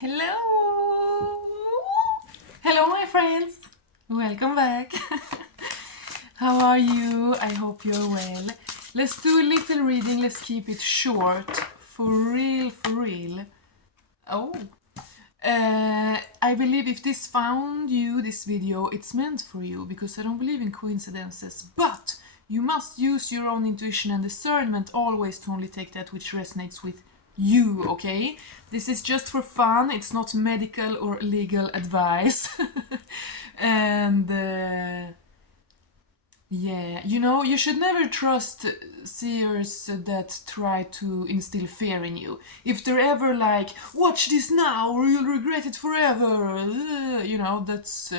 Hello! Hello, my friends! Welcome back! How are you? I hope you're well. Let's do a little reading, let's keep it short. For real, for real. Oh. I believe if this found you, this video, it's meant for you, because I don't believe in coincidences. But you must use your own intuition and discernment always to only take that which resonates with you, okay? This is just for fun, it's not medical or legal advice. And yeah, you should never trust seers that try to instill fear in you. If they're ever like, watch this now or you'll regret it forever, that's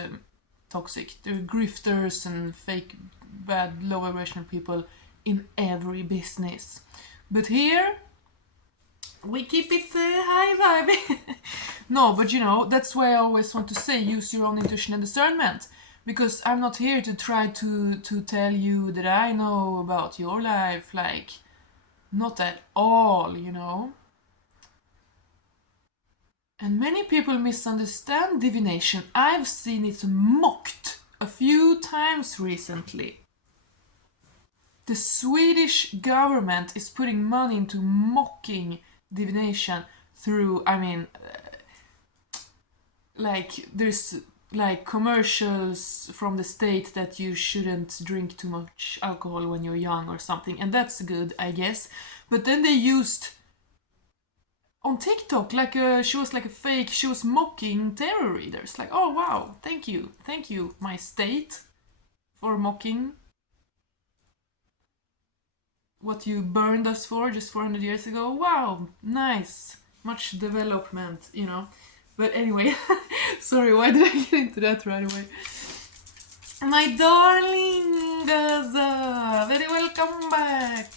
toxic. They're grifters and fake, bad, low vibrational people in every business. But here, we keep it high vibe. No, but that's why I always want to say use your own intuition and discernment. Because I'm not here to try to tell you that I know about your life, like, not at all, And many people misunderstand divination. I've seen it mocked a few times recently. The Swedish government is putting money into mocking divination through, there's like commercials from the state that you shouldn't drink too much alcohol when you're young or something, and that's good, I guess. But then they used on TikTok she was like a fake, she was mocking tarot readers, like, oh wow, thank you, my state, for mocking what you burned us for just 400 years ago. Wow, nice, much development, But anyway, sorry, why did I get into that right away? My darling, very welcome back.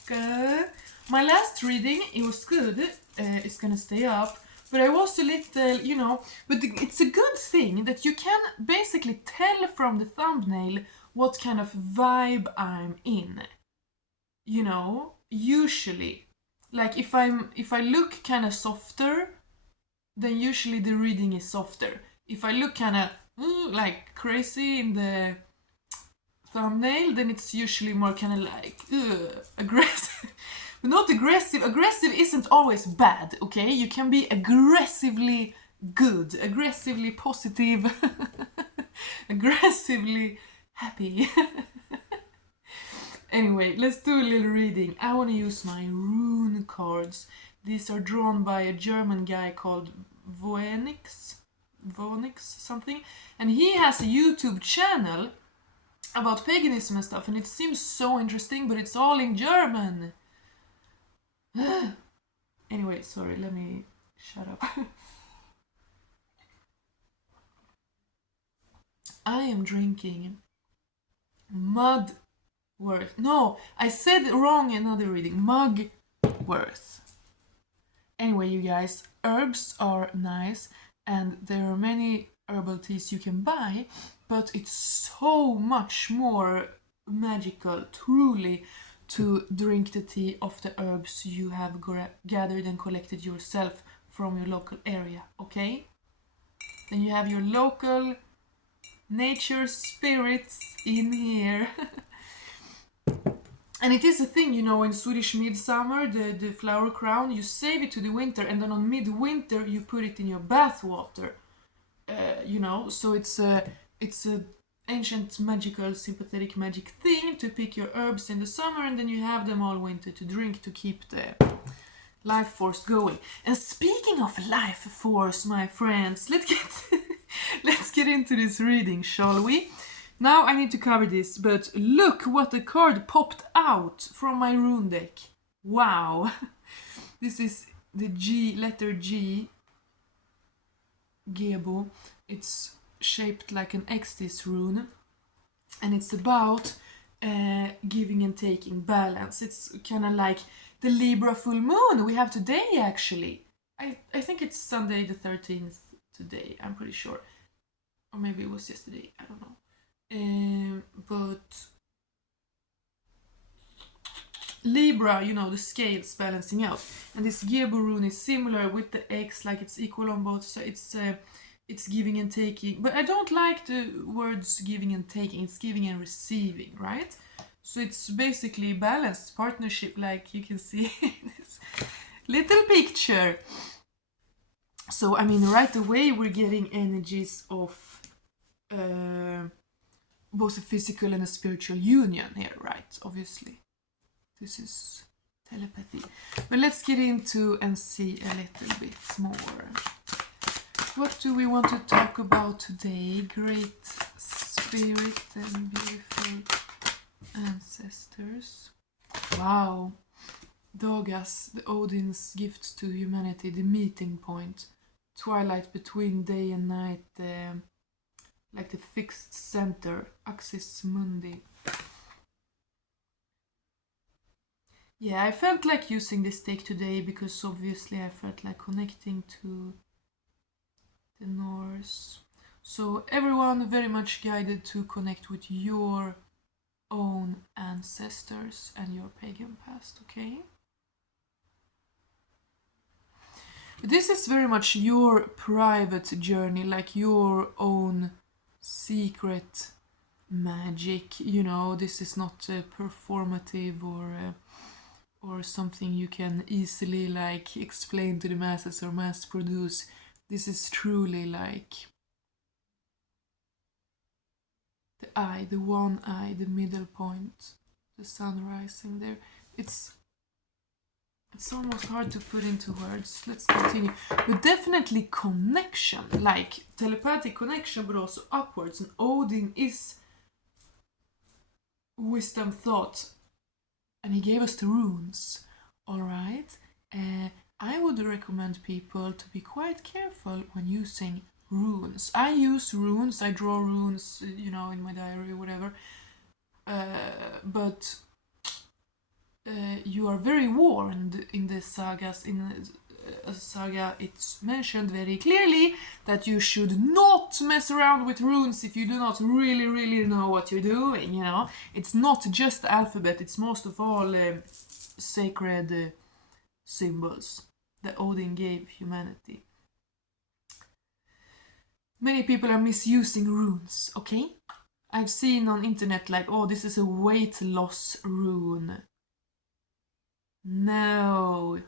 My last reading, it was good. It's gonna stay up. But I was a little, but it's a good thing that you can basically tell from the thumbnail what kind of vibe I'm in. Usually. Like if I look kind of softer, then usually the reading is softer. If I look kind of like crazy in the thumbnail, then it's usually more kind of like aggressive. But not aggressive. Aggressive isn't always bad, okay? You can be aggressively good, aggressively positive, aggressively happy. Anyway, let's do a little reading. I want to use my rune cards. These are drawn by a German guy called Voenix something, and he has a YouTube channel about paganism and stuff, and it seems so interesting, but it's all in German. Anyway, sorry, let me shut up. I am drinking Mugworth. No, I said wrong in another reading. Mugworth. Anyway, you guys, herbs are nice, and there are many herbal teas you can buy, but it's so much more magical, truly, to drink the tea of the herbs you have gathered and collected yourself from your local area, okay? Then you have your local nature spirits in here. And it is a thing, in Swedish midsummer, the flower crown, you save it to the winter, and then on midwinter you put it in your bath water. So it's a ancient magical sympathetic magic thing to pick your herbs in the summer, and then you have them all winter to drink to keep the life force going. And speaking of life force, my friends, let's get into this reading, shall we? Now I need to cover this, but look what the card popped out from my rune deck. Wow. This is the letter G, Gebo. It's shaped like an Xtis rune, and it's about giving and taking, balance. It's kind of like the Libra full moon we have today, actually. I think it's Sunday the 13th today, I'm pretty sure. Or maybe it was yesterday, I don't know. But Libra, you know, the scales balancing out. And this Gebu rune is similar with the X, like it's equal on both, so it's giving and taking. But I don't like the words giving and taking, it's giving and receiving, right? So it's basically balanced partnership, like you can see in this little picture. So, I mean, right away we're getting energies of both a physical and a spiritual union here, right? Obviously. This is telepathy. But let's get into and see a little bit more. What do we want to talk about today? Great spirit and beautiful ancestors. Wow. Dogas, the Odin's gift to humanity, the meeting point. Twilight between day and night, like the fixed center, axis mundi. Yeah, I felt like using this deck today because obviously I felt like connecting to the Norse. So everyone very much guided to connect with your own ancestors and your pagan past, okay? This is very much your private journey, like your own secret magic, you know. This is not performative or something you can easily like explain to the masses or mass produce. This is truly like the eye, the one eye, the middle point, the sun rising there. It's almost hard to put into words. Let's continue. But definitely connection, like telepathic connection, but also upwards. And Odin is wisdom, thought, and he gave us the runes. All right. I would recommend people to be quite careful when using runes. I use runes. I draw runes, you know, in my diary, whatever. But you are very warned in the sagas. In a saga, it's mentioned very clearly that you should not mess around with runes if you do not really know what you're doing, you know. It's not just the alphabet, it's most of all sacred symbols that Odin gave humanity. Many people are misusing runes, okay? I've seen on internet like, oh, this is a weight loss rune. No.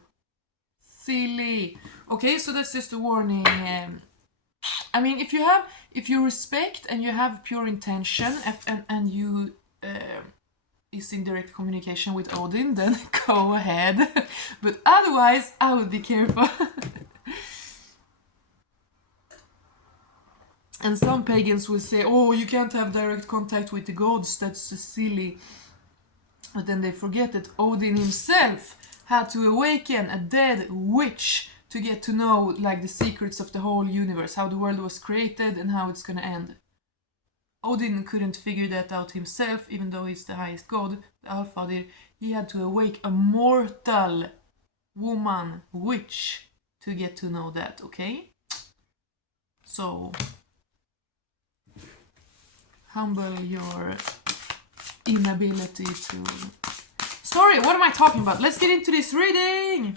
Silly. Okay, so that's just a warning. I mean, if you respect and you have pure intention and you is in direct communication with Odin, then go ahead. But otherwise, I would be careful. And some pagans will say, oh, you can't have direct contact with the gods, that's silly. But then they forget that Odin himself had to awaken a dead witch to get to know like the secrets of the whole universe, how the world was created and how it's gonna end. Odin couldn't figure that out himself, even though he's the highest god, the Allfather. He had to awake a mortal woman, witch, to get to know that, okay? So, humble your inability to... Sorry, what am I talking about? Let's get into this reading!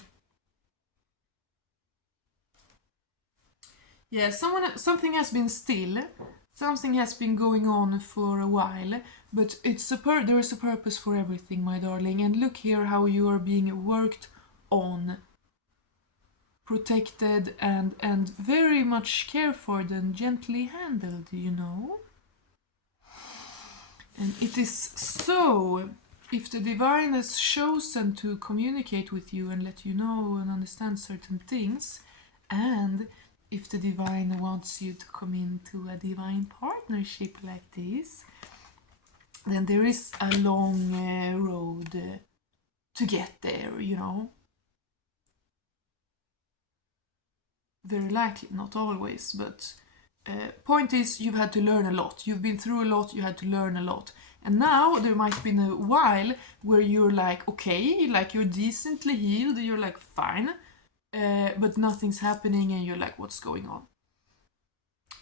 Yeah, something has been still. Something has been going on for a while, but there is a purpose for everything, my darling. And look here how you are being worked on, protected, and very much cared for and gently handled, you know? And it is so, if the divine has chosen to communicate with you and let you know and understand certain things, and if the divine wants you to come into a divine partnership like this, then there is a long road to get there, you know. Very likely, not always, but point is, you've had to learn a lot. You've been through a lot, you had to learn a lot. And now there might have been a while where you're like, okay, like you're decently healed, you're like fine, but nothing's happening and you're like, what's going on?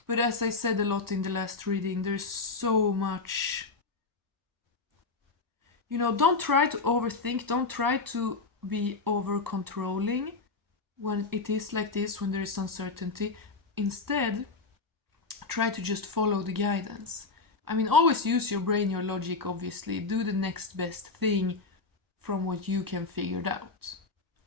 But as I said a lot in the last reading, there's so much You know, don't try to overthink, don't try to be over controlling when it is like this, when there is uncertainty. Instead, try to just follow the guidance. I mean, always use your brain, your logic, obviously. Do the next best thing from what you can figure out.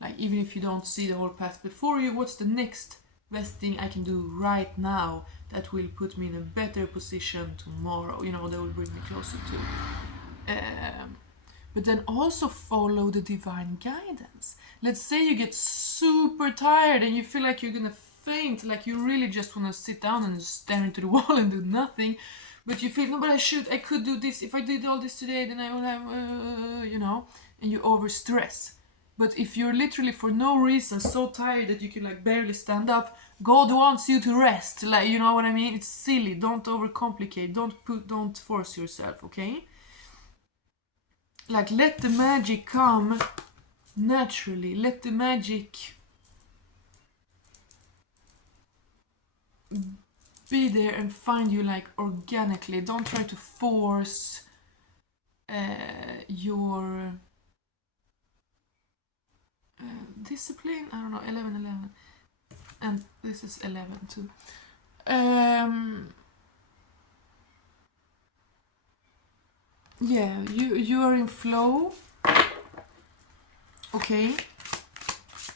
Like, even if you don't see the whole path before you, what's the next best thing I can do right now that will put me in a better position tomorrow? You know, that will bring me closer to. But then also follow the divine guidance. Let's say you get super tired and you feel like you're gonna faint, like you really just wanna sit down and stare into the wall and do nothing. But you feel, no, but I could do this. If I did all this today, then I will have, you know, and you overstress. But if you're literally for no reason so tired that you can like barely stand up, God wants you to rest. Like, you know what I mean? It's silly. Don't overcomplicate. Don't force yourself, okay? Like, let the magic come naturally. Let the magic be there and find you like organically. Don't try to force your discipline. I don't know, 11. And this is 11 too. Yeah, you are in flow. Okay.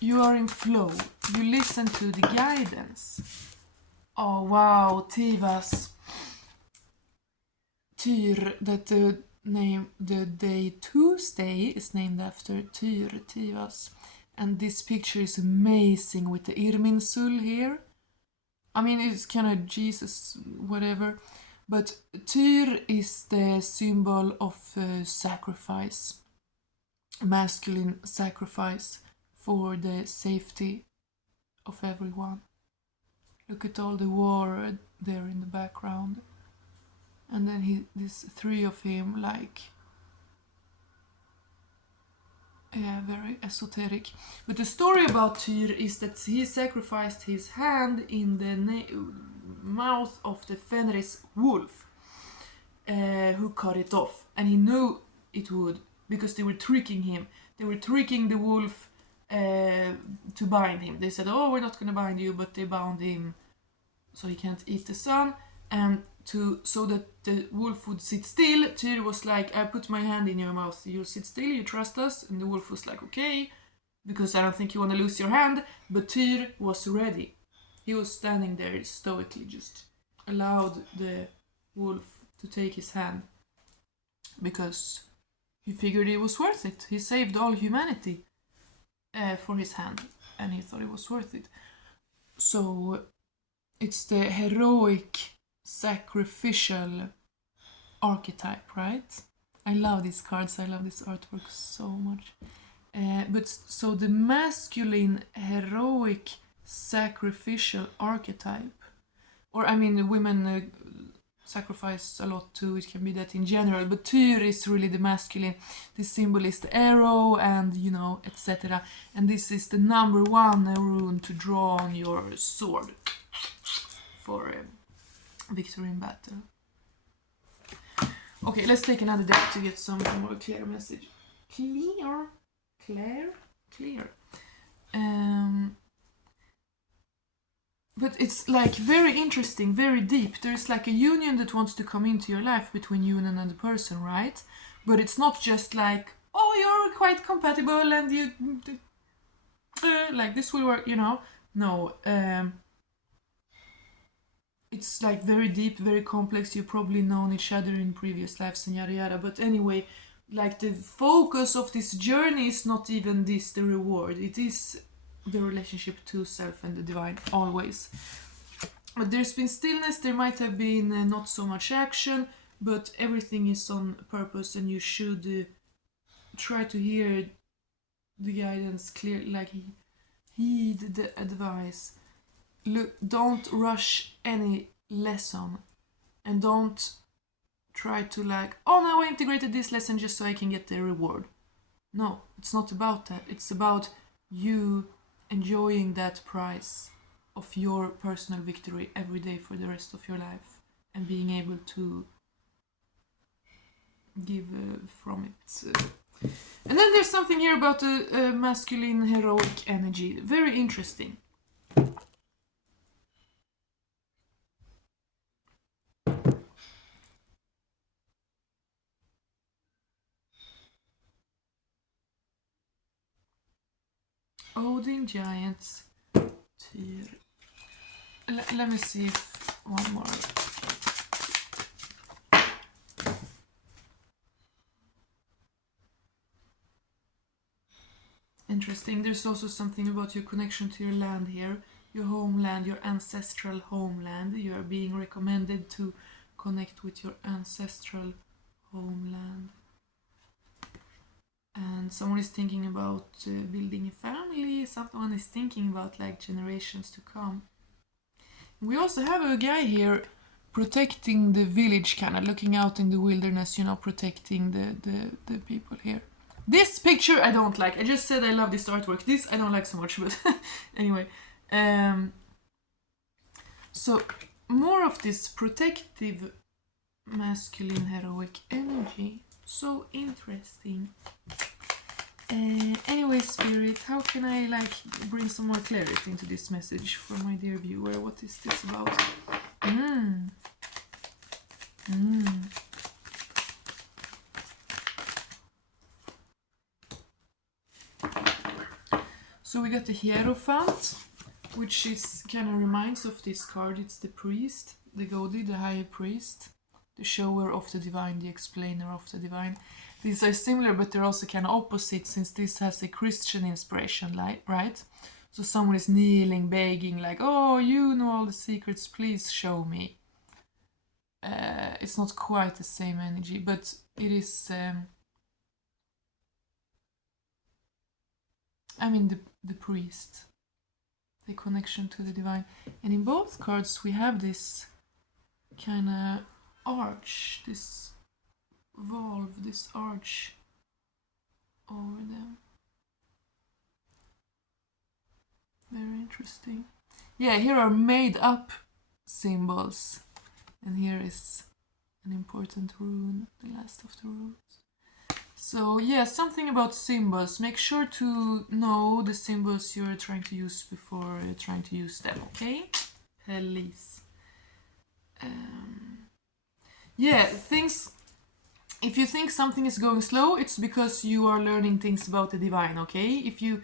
You are in flow. You listen to the guidance. Oh wow, Tivas. Tyr, that the day Tuesday is named after Tyr, Tivas. And this picture is amazing with the Irminsul here. I mean, it's kind of Jesus, whatever. But Tyr is the symbol of sacrifice, masculine sacrifice for the safety of everyone. Look at all the war there in the background. And then these three of him, like, very esoteric. But the story about Tyr is that he sacrificed his hand in the mouth of the Fenris wolf, who cut it off. And he knew it would, because they were tricking him. They were tricking the wolf to bind him. They said, oh, we're not going to bind you, but they bound him so he can't eat the sun. And so that the wolf would sit still, Tyr was like, I put my hand in your mouth, you'll sit still, you trust us? And the wolf was like, okay, because I don't think you want to lose your hand. But Tyr was ready. He was standing there stoically, just allowed the wolf to take his hand, because he figured it was worth it. He saved all humanity for his hand, and he thought it was worth it. So it's the heroic, sacrificial archetype, right? I love these cards, I love this artwork so much. But so the masculine, heroic, sacrificial archetype, or I mean, women sacrifice a lot too, it can be that in general, but Tyr is really the masculine. The symbol is the arrow, and you know, etc. And this is the number one rune to draw on your sword for victory in battle. Okay, let's take another deck to get some more clear message. Clear. But it's like very interesting, very deep. There's like a union that wants to come into your life between you and another person, right? But it's not just like, oh, you're quite compatible and you like this will work, you know. No, it's like very deep, very complex. You've probably known each other in previous lives and yada yada. But anyway, like the focus of this journey is not even this, the reward. It is the relationship to self and the divine, always. But there's been stillness, there might have been not so much action, but everything is on purpose, and you should try to hear the guidance clearly, like heed the advice. Look, don't rush any lesson, and don't try to like, oh, now I integrated this lesson just so I can get the reward. No, it's not about that. It's about you enjoying that price of your personal victory every day for the rest of your life, and being able to give from it. And then there's something here about the masculine heroic energy. Very interesting. Odin, giants, Tyr. Let me see if one more. Interesting. There's also something about your connection to your land here, your homeland, your ancestral homeland. You are being recommended to connect with your ancestral homeland. And someone is thinking about building a family. Someone is thinking about like generations to come. We also have a guy here protecting the village, kind of looking out in the wilderness, you know, protecting the people here. This picture I don't like. I just said I love this artwork. This I don't like so much, but anyway. So more of this protective masculine heroic energy. So interesting. Anyway, Spirit, how can I like bring some more clarity into this message for my dear viewer? What is this about? So we got the Hierophant, which is kind of reminds of this card. It's the priest, the Godi, the high priest, the shower of the divine, the explainer of the divine. These are similar, but they're also kind of opposite, since this has a Christian inspiration, right? So someone is kneeling, begging, like, oh, you know all the secrets, please show me. It's not quite the same energy, but it is... I mean, the priest, the connection to the divine. And in both cards, we have this kind of arch, this valve, this arch over them. Very interesting. Yeah, here are made up symbols, and here is an important rune, the last of the runes. So yeah, something about symbols. Make sure to know the symbols you're trying to use before trying to use them, okay? Please. Yeah, things... If you think something is going slow, it's because you are learning things about the divine, okay? If you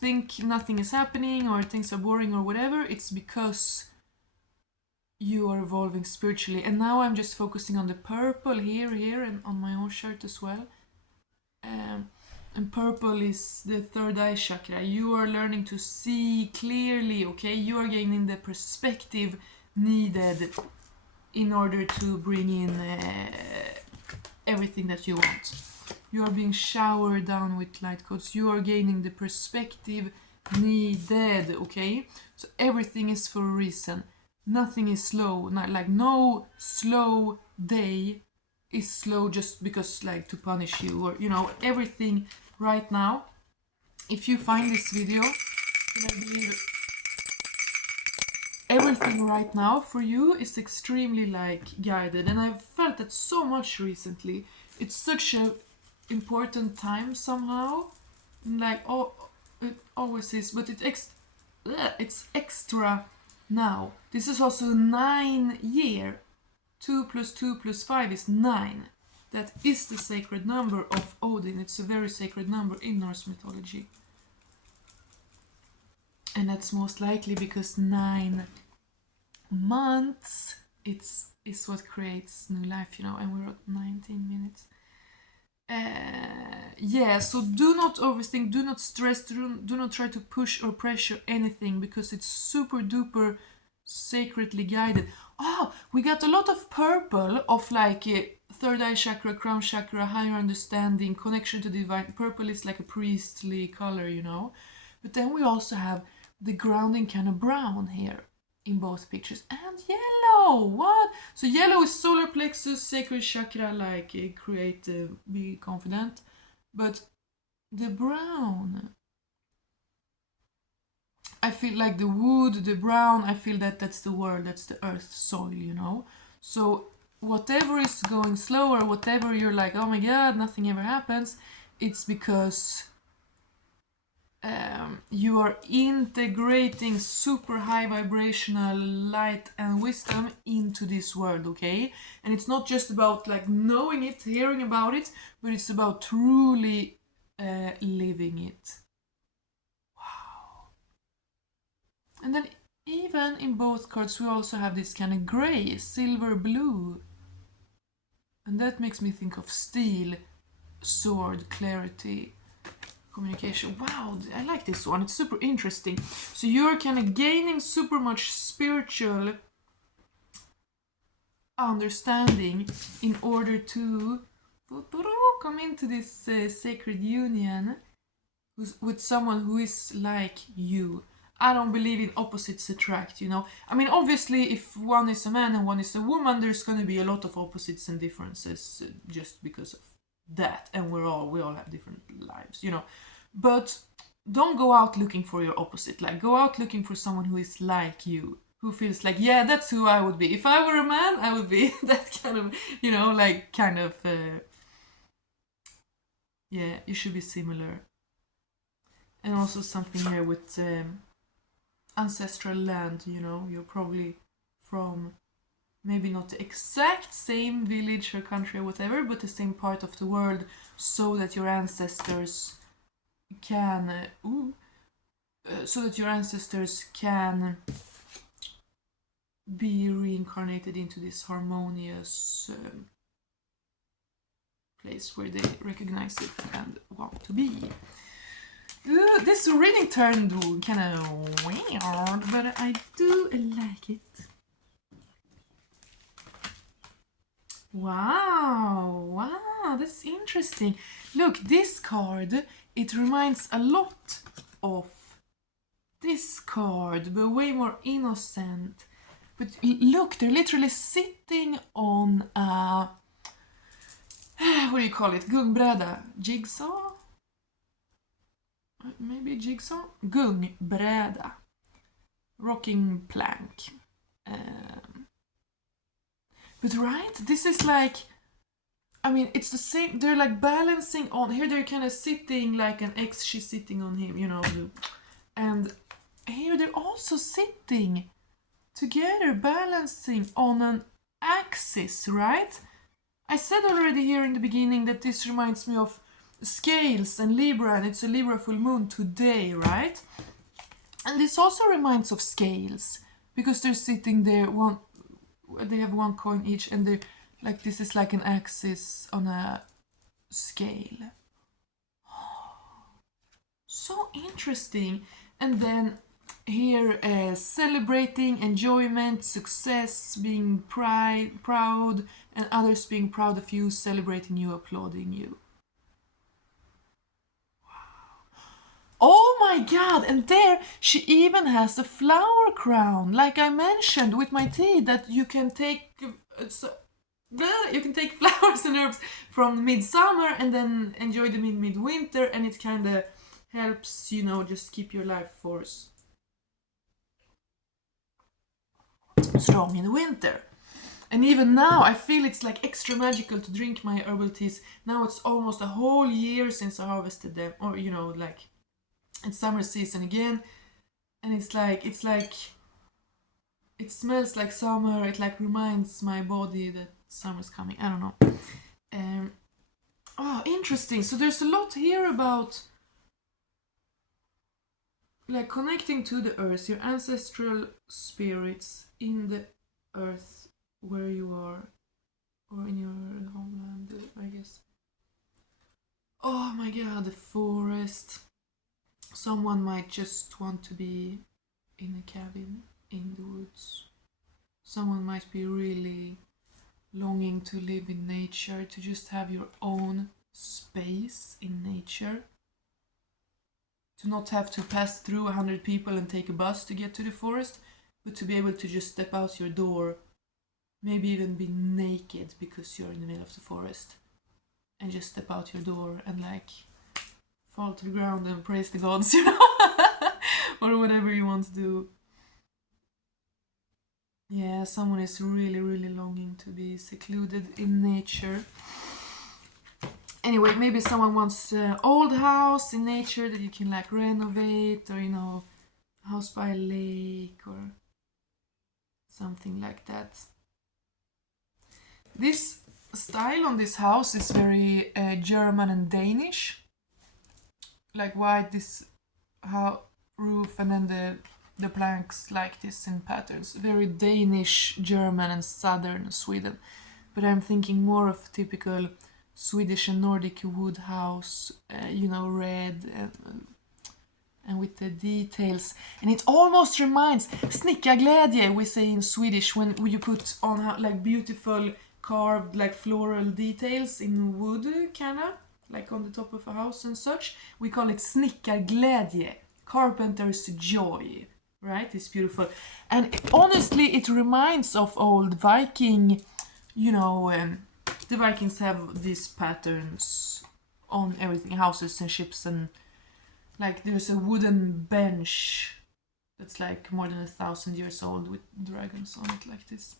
think nothing is happening or things are boring or whatever, it's because you are evolving spiritually. And now I'm just focusing on the purple here, and on my own shirt as well. And purple is the third eye chakra. You are learning to see clearly, okay? You are gaining the perspective needed in order to bring in everything that you want. You are being showered down with light codes. You are gaining the perspective needed, okay? So everything is for a reason. Nothing is slow. Not like no slow day is slow just because like to punish you, or you know, everything right now. If you find this video, and I believe everything right now for you is extremely like guided, and I've felt that so much recently. It's such a important time somehow, like oh, it always is, but it's extra now. This is also 9 year. 2 plus 2 plus 5 is 9. That is the sacred number of Odin. It's a very sacred number in Norse mythology. And that's most likely because 9 months is what creates new life, you know, and we're at 19 minutes. Yeah, so do not overthink, do not stress, do not try to push or pressure anything, because it's super duper sacredly guided. Oh, we got a lot of purple of like third eye chakra, crown chakra, higher understanding, connection to the divine. Purple is like a priestly color, you know. But then we also have the grounding kind of brown here in both pictures, and yellow. What? So yellow is solar plexus, sacred chakra, like create, be confident. But the brown, I feel like the wood, the brown, I feel that that's the world, that's the earth, soil, you know. So whatever is going slower, whatever you're like, oh my god, nothing ever happens, it's because you are integrating super high vibrational light and wisdom into this world, okay? And it's not just about like knowing it, hearing about it, but it's about truly living it. Wow. And then even in both cards we also have this kind of gray, silver blue. And that makes me think of steel, sword, clarity, communication. Wow, I like this one. It's super interesting. So you're kind of gaining super much spiritual understanding in order to come into this sacred union with someone who is like you. I don't believe in opposites attract, you know. I mean, obviously, if one is a man and one is a woman, there's going to be a lot of opposites and differences just because of that. And we all have different lives, you know. But don't go out looking for your opposite. Like, go out looking for someone who is like you, who feels like, yeah, that's who I would be. If I were a man, I would be that kind of, you know, like kind of, yeah, you should be similar. And also something here with ancestral land, you know, you're probably from maybe not the exact same village or country or whatever, but the same part of the world, so that your ancestors can be reincarnated into this harmonious place where they recognize it and want to be. This reading turned kind of weird, but I do like it. Wow, that's interesting. Look, this card, it reminds a lot of this card, but way more innocent. But look, they're literally sitting on a, what do you call it? Gungbräda? Jigsaw? Maybe jigsaw? Gungbräda. Rocking plank. But right, this is like, I mean, it's the same, they're like balancing on, here they're kind of sitting like an ex, she's sitting on him, you know, and here they're also sitting together, balancing on an axis, right? I said already here in the beginning that this reminds me of scales and Libra, and it's a Libra full moon today, right? And this also reminds of scales, because they're sitting there, they have one coin each, and they're like, this is like an axis on a scale. So interesting. And then here, celebrating enjoyment, success, being proud, and others being proud of you, celebrating you, applauding you. Oh my god, and there she even has a flower crown, like I mentioned with my tea, that you can take flowers and herbs from midsummer and then enjoy them in midwinter, and it kind of helps, you know, just keep your life force strong in the winter. And even now I feel it's like extra magical to drink my herbal teas. Now it's almost a whole year since I harvested them, or you know, like it's summer season again, and it's like it smells like summer. It like reminds my body that summer's coming. I don't know. Oh, interesting. So there's a lot here about like connecting to the earth, your ancestral spirits in the earth where you are, or in your homeland, I guess. Oh my god, the forest. Someone might just want to be in a cabin in the woods. Someone might be really longing to live in nature, to just have your own space in nature. To not have to pass through 100 people and take a bus to get to the forest, but to be able to just step out your door, maybe even be naked because you're in the middle of the forest, and just step out your door and like fall to the ground and praise the gods, you know, or whatever you want to do. Yeah, someone is really, really longing to be secluded in nature. Anyway, maybe someone wants an old house in nature that you can like renovate, or house by a lake or something like that. This style on this house is very German and Danish. Like white, this roof, and then the planks like this in patterns. Very Danish, German, and southern Sweden. But I'm thinking more of typical Swedish and Nordic wood house, red and with the details. And it almost reminds snickarglädje, we say in Swedish, when you put on like beautiful carved like floral details in wood, kinda like on the top of a house and such. We call it snickarglädje, carpenter's joy, right? It's beautiful. And honestly, it reminds of old Viking, the Vikings have these patterns on everything, houses and ships, and like there's a wooden bench that's like more than 1,000 years old with dragons on it like this.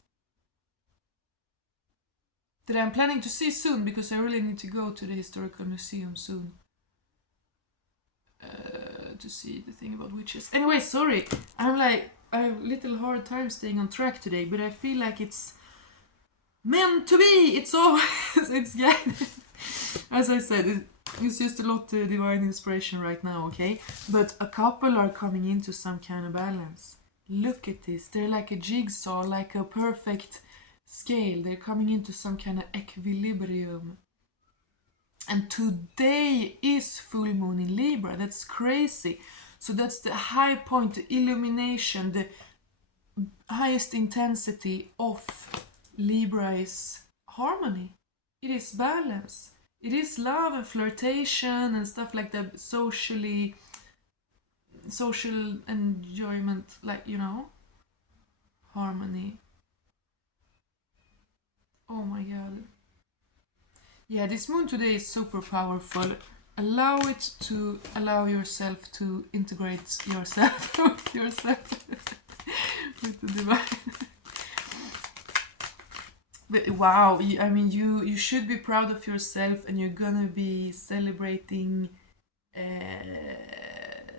That I'm planning to see soon because I really need to go to the historical museum soon. To see the thing about witches. Anyway, sorry. I have a little hard time staying on track today, but I feel like it's meant to be. It's always, it's guided. As I said, it's just a lot of divine inspiration right now, okay? But a couple are coming into some kind of balance. Look at this. They're like a jigsaw, like a perfect scale. They're coming into some kind of equilibrium. And today is full moon in Libra. That's crazy. So that's the high point, the illumination, the highest intensity of Libra is harmony. It is balance. It is love and flirtation and stuff like that. Social enjoyment, like, harmony. Oh my god. Yeah, this moon today is super powerful. Allow yourself to integrate yourself with yourself with the divine. But wow, I mean, you should be proud of yourself, and you're gonna be celebrating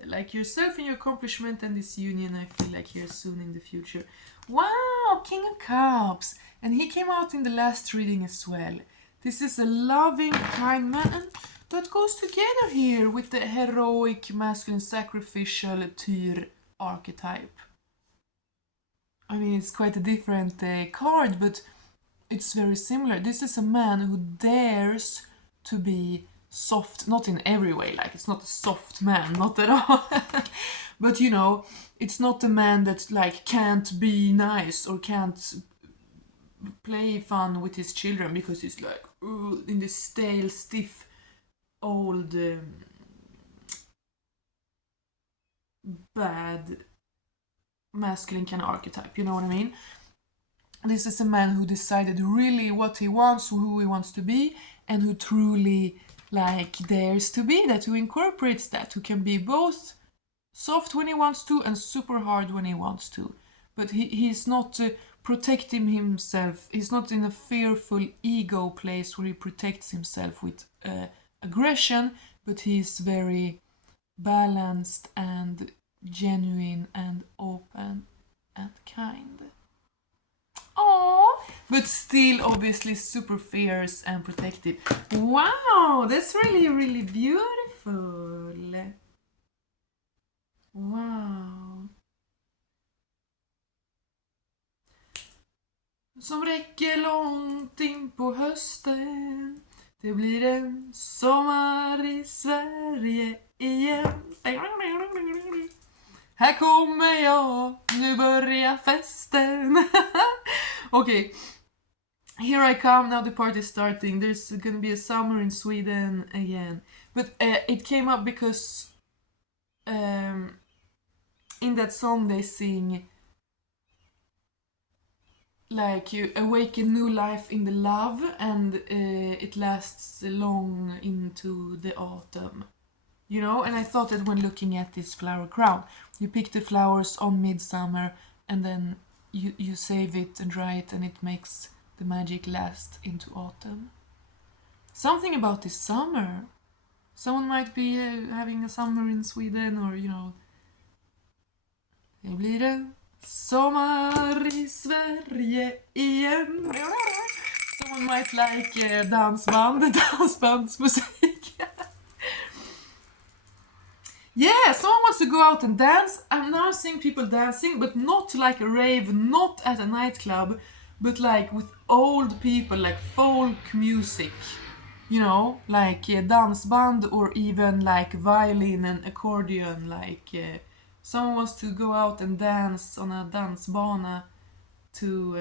like yourself and your accomplishment and this union. I feel like here soon in the future. Wow, King of Cups, and he came out in the last reading as well. This is a loving, kind man that goes together here with the heroic, masculine, sacrificial Tyr archetype. I mean, it's quite a different card, but it's very similar. This is a man who dares to be soft, not in every way, like it's not a soft man, not at all. But it's not a man that like can't be nice or can't play fun with his children because he's like in this stale, stiff, old, bad masculine kind of archetype, you know what I mean? This is a man who decided really what he wants, who he wants to be, and who truly like dares to be that, who incorporates that, who can be both soft when he wants to and super hard when he wants to. But he's not protecting himself. He's not in a fearful ego place where he protects himself with aggression, but he's very balanced and genuine and open and kind. Oh, but still obviously super fierce and protective. Wow, that's really, really beautiful. Wow. Som räcker långt in på hösten. Det blir en sommar i Sverige igen. Här kommer jag, nu börjar festen. Okay, here I come, now the party's starting. There's gonna be a summer in Sweden again. But it came up because in that song they sing like you awaken new life in the love, and it lasts long into the autumn. And I thought that when looking at this flower crown, you pick the flowers on midsummer and then you save it and dry it, and it makes the magic last into autumn. Something about this summer. Someone might be having a summer in Sweden, or you know, det blir en sommar i Sverige igen. Someone might like dansbandsmusik. Yeah, someone wants to go out and dance. I'm now seeing people dancing, but not like a rave, not at a nightclub, but like with old people, like folk music. You know, like dansband, or even like violin and accordion. Like someone wants to go out and dance on a dansbana to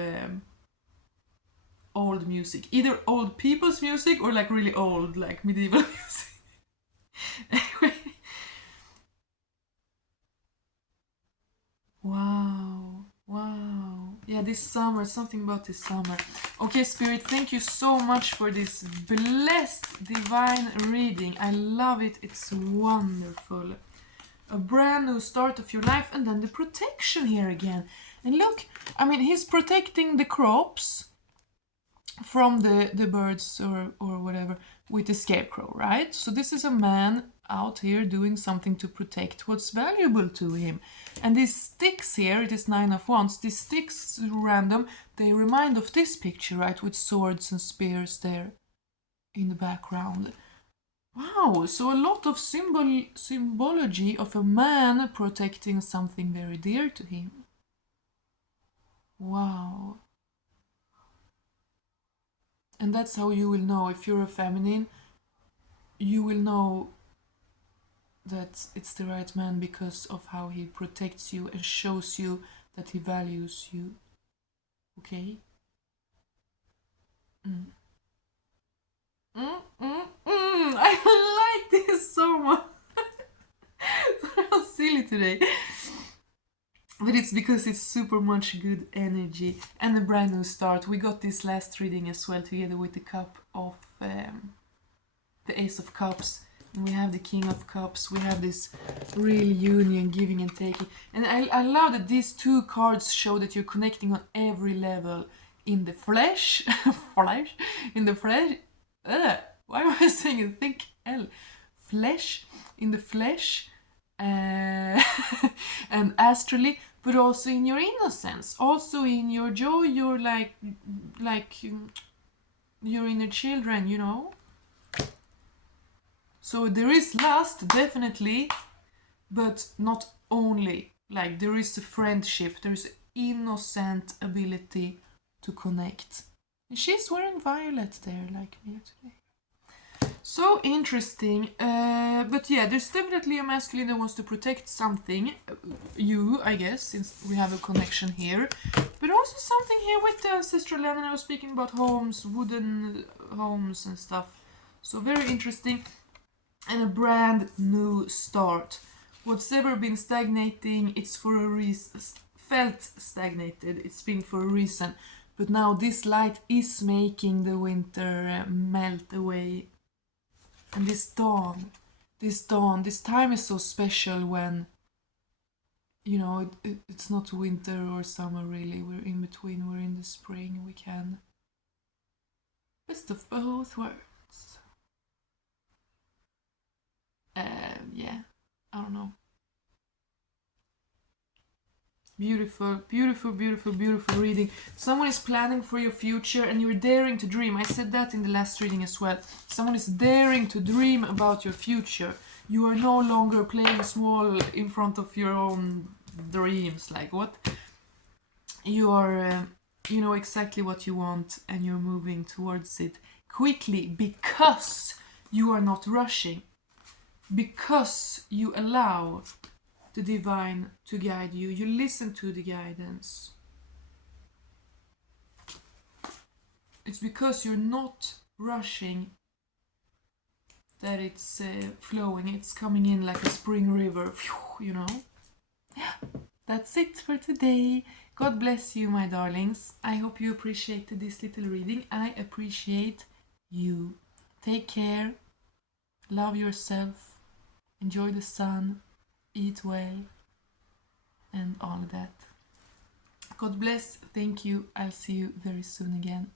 old music. Either old people's music or like really old, like medieval music. Anyway. Wow. Yeah, this summer, something about this summer. Okay, Spirit, thank you so much for this blessed divine reading. I love it. It's wonderful. A brand new start of your life, and then the protection here again. And look, I mean, he's protecting the crops from the birds or whatever with the scarecrow, right? So this is a man out here doing something to protect what's valuable to him. And these sticks here, it is 9 of Wands, these sticks, random, they remind of this picture, right? With swords and spears there in the background. Wow, so a lot of symbology of a man protecting something very dear to him. Wow. And that's how you will know, if you're a feminine, you will know that it's the right man because of how he protects you and shows you that he values you. Okay? I like this so much. I'm silly today. But it's because it's super much good energy and a brand new start. We got this last reading as well, together with the cup of the Ace of Cups. And we have the King of Cups. We have this real union, giving and taking. And I love that these two cards show that you're connecting on every level. In the flesh, in the flesh. Why am I saying a thick L? Flesh, in the flesh, and astrally, but also in your innocence, also in your joy, your like your inner children, you know. So there is lust, definitely, but not only. Like there is a friendship, there is innocent ability to connect. And she's wearing violet there, like me today. So interesting. But yeah, there's definitely a masculine that wants to protect something. You, I guess, since we have a connection here. But also something here with the ancestral land, and I was speaking about homes, wooden homes and stuff. So very interesting. And a brand new start. What's ever been stagnating, it's for a reason. Felt stagnated, it's been for a reason. But now this light is making the winter melt away. And this dawn, this time is so special when, you know, it's not winter or summer really. We're in between, we're in the spring, we can. Best of both worlds. Yeah, I don't know. Beautiful, beautiful, beautiful, beautiful reading. Someone is planning for your future and you're daring to dream. I said that in the last reading as well. Someone is daring to dream about your future. You are no longer playing small in front of your own dreams. Like what? You are, you know exactly what you want and you're moving towards it quickly because you are not rushing. Because you allow the divine to guide you. You listen to the guidance. It's because you're not rushing that it's flowing. It's coming in like a spring river, you know. That's it for today. God bless you, my darlings. I hope you appreciated this little reading. I appreciate you. Take care. Love yourself. Enjoy the sun. Eat well. And all of that. God bless. Thank you. I'll see you very soon again.